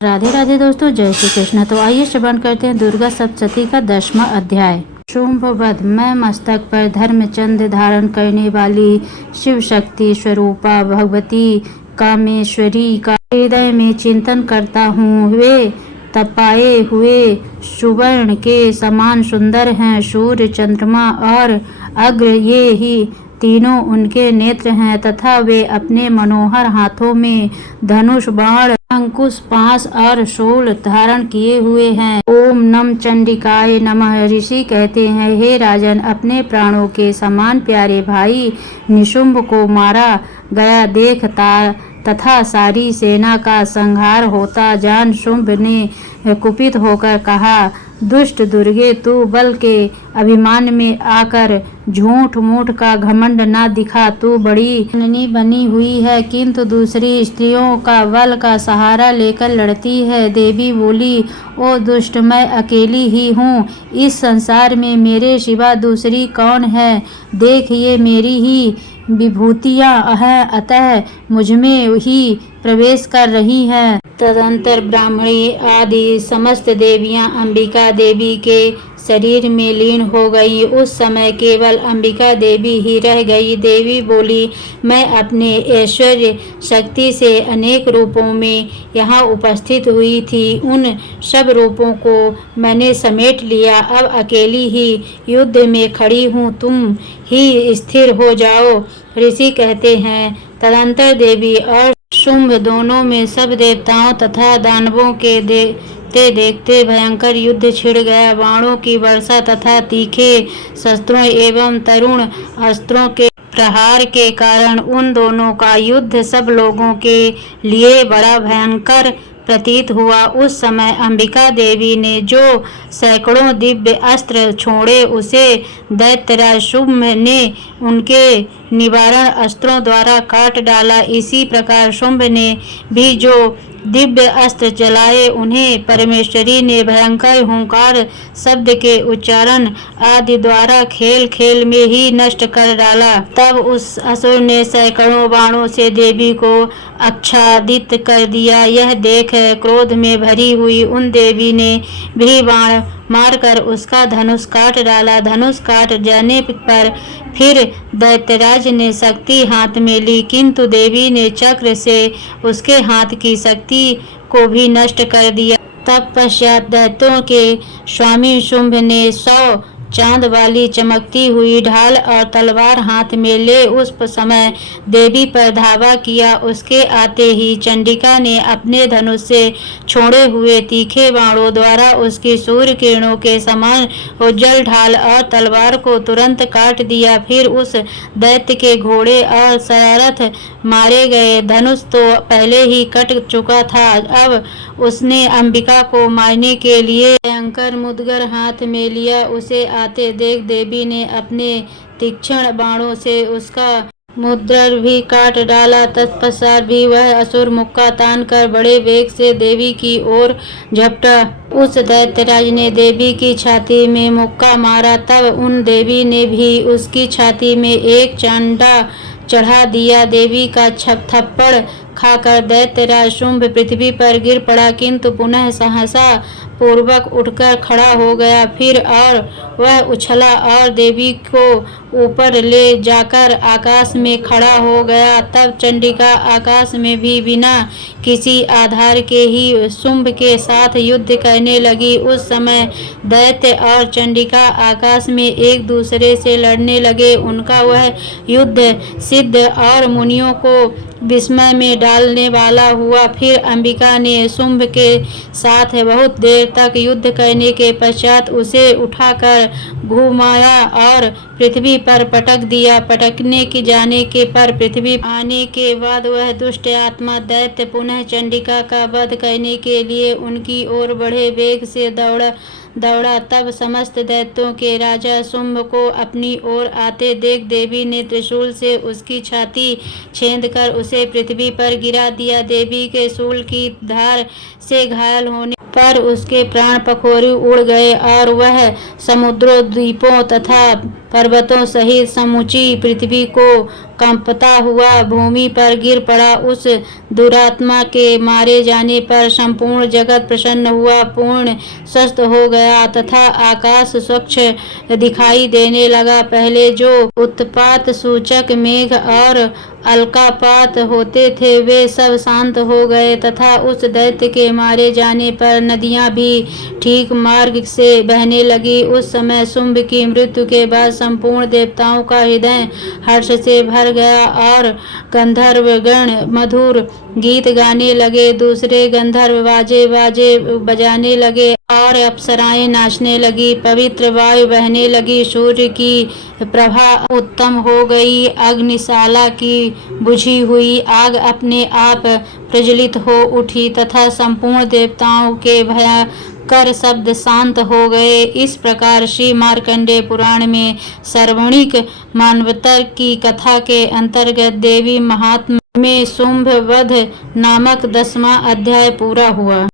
राधे राधे दोस्तों, जय श्री कृष्ण। तो आइए श्रवण करते हैं दुर्गा सप्तशती का 10वां अध्याय। शुंभ वध। मैं मस्तक पर धर्मचंद धारण करने वाली शिव शक्ति स्वरूपा भगवती कामेश्वरी का हृदय में चिंतन करता हूँ। वे तपाए हुए सुवर्ण के समान सुंदर हैं। सूर्य, चंद्रमा और अग्र ये ही तीनों उनके नेत्र हैं तथा वे अपने मनोहर हाथों में धनुष, बाण, अंकुश, पाश और शूल धारण किए हुए हैं। ओम नम चंडिकाय नमः। ऋषि कहते हैं, हे राजन, अपने प्राणों के समान प्यारे भाई निशुंभ को मारा गया देख तथा सारी सेना का संहार होता जान शुंभ ने कुपित होकर कहा, दुष्ट दुर्गे, तू बल के अभिमान में आकर झूठ मूठ का घमंड न दिखा। तू बड़ी जननी बनी हुई है किंतु दूसरी स्त्रियों का बल का सहारा लेकर लड़ती है। देवी बोली, ओ दुष्ट, मैं अकेली ही हूँ। इस संसार में मेरे सिवा दूसरी कौन है? देख, ये मेरी ही विभूतियाँ हैं, अतः मुझमें ही प्रवेश कर रही हैं। तदंतर ब्राह्मणी आदि समस्त देवियां अंबिका देवी के शरीर में लीन हो गई। उस समय केवल अंबिका देवी ही रह गई। देवी बोली, मैं अपने ऐश्वर्य शक्ति से अनेक रूपों में यहाँ उपस्थित हुई थी। उन सब रूपों को मैंने समेट लिया। अब अकेली ही युद्ध में खड़ी हूँ। तुम ही स्थिर हो जाओ। ऋषि कहते हैं, तदंतर देवी और शुंभ दोनों में सब देवताओं तथा दानवों के देखते भयंकर युद्ध छिड़ गया। बाणों की वर्षा तथा तीखे शस्त्रों एवं तरुण अस्त्रों के प्रहार के कारण उन दोनों का युद्ध सब लोगों के लिए बड़ा भयंकर प्रतीत हुआ। उस समय अंबिका देवी ने जो सैकड़ों दिव्य अस्त्र छोड़े उसे दैत्यराज शुंभ ने उनके निवारण अस्त्रों द्वारा काट डाला। इसी प्रकार शुंभ ने भी जो दिव्य अस्त्र चलाए उन्हें परमेश्वरी ने भयंकर हुंकार शब्द के उच्चारण आदि द्वारा खेल खेल में ही नष्ट कर डाला। तब उस असुर ने सैकड़ों बाणों से देवी को आच्छादित कर दिया। यह देख क्रोध में भरी हुई उन देवी ने भी बाण मारकर उसका धनुष काट डाला। धनुष काट जाने पर फिर दैत्यराज ने शक्ति हाथ में ली किंतु देवी ने चक्र से उसके हाथ की शक्ति को भी नष्ट कर दिया। तब पश्चात दैत्यों के स्वामी शुंभ ने 100 चांद वाली चमकती हुई ढाल और तलवार हाथ में ले उस समय देवी पर धावा किया। उसके आते ही चंडिका ने अपने धनुष से छोड़े हुए तीखे बाणों द्वारा उसकी सूर्य किरणों के समान उज्जवल ढाल और तलवार को तुरंत काट दिया। फिर उस दैत्य के घोड़े और सारथ मारे गए। धनुष तो पहले ही कट चुका था। अब उसने अंबिका को मारने के लिए भयंकर मुदगर हाथ में लिया। उसे आते देख देवी ने अपने तीक्ष्ण बाणों से उसका मुद्गर भी काट डाला। तत्पश्चात भी वह असुर मुक्का तान कर बड़े वेग से देवी की ओर झपटा। उस दैत्यराज ने देवी की छाती में मुक्का मारा। तब उन देवी ने भी उसकी छाती में एक चांटा चढ़ा दिया। देवी का थप्पड़ खाकर दैत्यराज शुंभ पृथ्वी पर गिर पड़ा किंतु पुनः सहसा पूर्वक उठकर खड़ा हो गया। फिर और वह उछला और देवी को ऊपर ले जाकर आकाश में खड़ा हो गया। तब चंडिका आकाश में भी बिना किसी आधार के ही शुंभ के साथ युद्ध करने लगी। उस समय दैत्य और चंडिका आकाश में एक दूसरे से लड़ने लगे। उनका वह युद्ध सिद्ध और मुनियों को विस्मय में डालने वाला हुआ। फिर अंबिका ने शुंभ के साथ बहुत देर तक युद्ध करने के पश्चात उसे उठाकर घुमाया और पृथ्वी पर पटक दिया। पटकने की जाने के पर पृथ्वी आने के बाद वह दुष्ट आत्मा दैत्य पुनः चंडिका का वध करने के लिए उनकी ओर बड़े वेग से दौड़ा। तब समस्त दैत्यों के राजा शुंभ को अपनी ओर आते देख देवी ने त्रिशूल से उसकी छाती छेदकर उसे पृथ्वी पर गिरा दिया। देवी के शूल की धार से घायल होने पर उसके प्राण पखोरी उड़ गए और वह समुद्रों, द्वीपों तथा पर्वतों सहित समूची पृथ्वी को कंपता हुआ भूमि पर गिर पड़ा। उस दुरात्मा के मारे जाने पर संपूर्ण जगत प्रसन्न हुआ, पूर्ण स्वस्थ हो गया तथा आकाश स्वच्छ दिखाई देने लगा। पहले जो उत्पात सूचक मेघ और अलकापात होते थे वे सब शांत हो गए तथा उस दैत्य के मारे जाने पर नदियां भी ठीक मार्ग से बहने लगी। उस समय शुंभ की मृत्यु के बाद संपूर्ण देवताओं का हृदय हर्ष से भर गया और गंधर्वगण मधुर गीत गाने लगे। दूसरे गंधर्व बाजे बजाने लगे और अप्सराएं नाचने लगी। पवित्र वायु बहने लगी, सूर्य की प्रभा उत्तम हो गई, अग्निशाला की बुझी हुई आग अपने आप प्रज्वलित हो उठी तथा संपूर्ण देवताओं के भयंकर शब्द शांत हो गए। इस प्रकार श्री मार्कंडेय पुराण में सर्वणिक मानवतर की कथा के अंतर्गत देवी महात्म्य में शुंभ वध नामक 10वां अध्याय पूरा हुआ।